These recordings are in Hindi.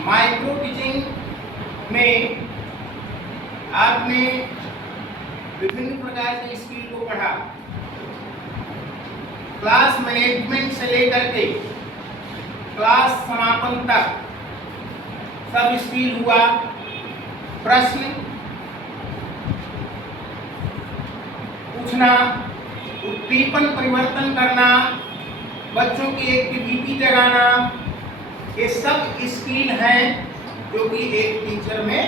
माइक्रो टीचिंग में आपने विभिन्न प्रकार के स्किल को पढ़ा। क्लास मैनेजमेंट से लेकर के क्लास समापन तक सब स्किल हुआ। प्रश्न पूछना, उद्दीपन परिवर्तन करना, बच्चों की एक्टिविटी जगाना, ये सब स्किल हैं जो कि एक टीचर में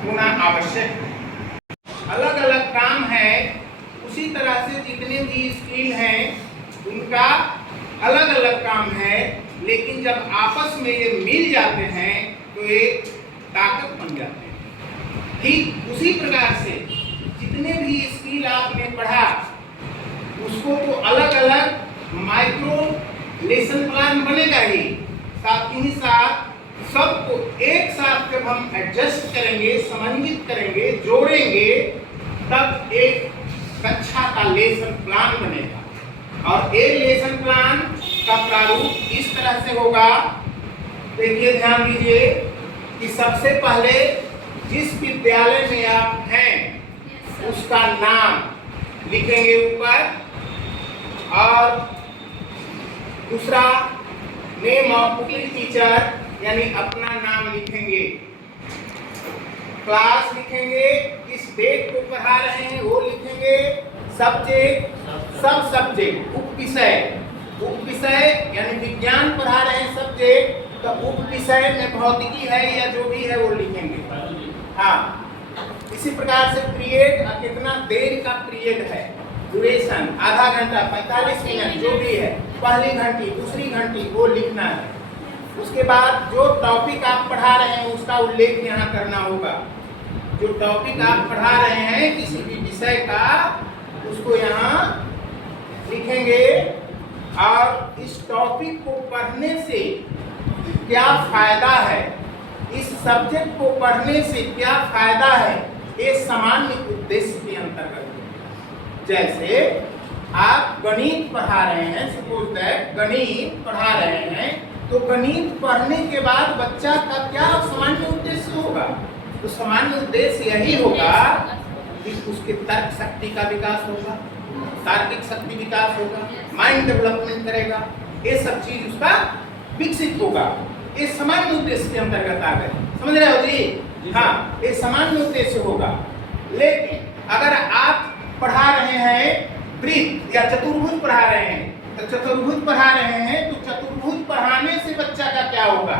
होना आवश्यक है। अलग अलग काम है, उसी तरह से जितने भी स्किल हैं उनका अलग अलग काम है, लेकिन जब आपस में ये मिल जाते हैं तो एक ताकत बन जाते हैं। ठीक उसी प्रकार से जितने भी स्किल आपने पढ़ा उसको तो अलग अलग माइक्रो लेसन प्लान बनेगा ही, साथ ही साथ सबको एक साथ जब हम एडजस्ट करेंगे, समन्वित करेंगे, जोड़ेंगे, तब एक कक्षा का लेसन प्लान बनेगा। और एक लेसन प्लान का प्रारूप इस तरह से होगा। देखिए, ध्यान दीजिए कि सबसे पहले जिस विद्यालय में आप हैं उसका नाम लिखेंगे ऊपर, और दूसरा नेम ऑफ टीचर यानी अपना नाम लिखेंगे, क्लास लिखेंगे, किस डेट को पढ़ा रहे हैं वो लिखेंगे, सब्जेक्ट, सब सब्जेक्ट, उप विषय यानी विज्ञान पढ़ा रहे हैं सब्जेक्ट, तो उप विषय में भौतिकी है या जो भी है वो लिखेंगे। हाँ, इसी प्रकार से पीरियड, कितना देर का पीरियड है, ड्यूरेशन, आधा घंटा, 45 मिनट, जो भी है, पहली घंटी, दूसरी घंटी, वो लिखना है। उसके बाद जो टॉपिक आप पढ़ा रहे हैं उसका उल्लेख यहाँ करना होगा। जो टॉपिक आप पढ़ा रहे हैं किसी भी विषय का, उसको यहाँ लिखेंगे। और इस टॉपिक को पढ़ने से क्या फायदा है, इस सब्जेक्ट को पढ़ने से क्या फायदा है, ये सामान्य उद्देश्य के अंतर्गत। जैसे आप गणित पढ़ा रहे हैं, सपोज दैट गणित पढ़ा रहे हैं, तो गणित पढ़ने के बाद बच्चा का क्या सामान्य उद्देश्य होगा? तो सामान्य उद्देश्य यही होगा कि उसके तर्क शक्ति का विकास होगा, तार्किक शक्ति विकास होगा, माइंड डेवलपमेंट करेगा, ये सब चीज उसका विकसित होगा। ये सामान्य उद्देश्य के अंतर्गत आ गए, समझ रहे हो जी? हाँ, ये सामान्य उद्देश्य होगा। लेकिन अगर आप पढ़ा रहे हैं वृत्त या चतुर्भुज पढ़ा रहे हैं, तो चतुर्भुज पढ़ा रहे हैं, तो चतुर्भुज पढ़ाने से बच्चा का क्या होगा?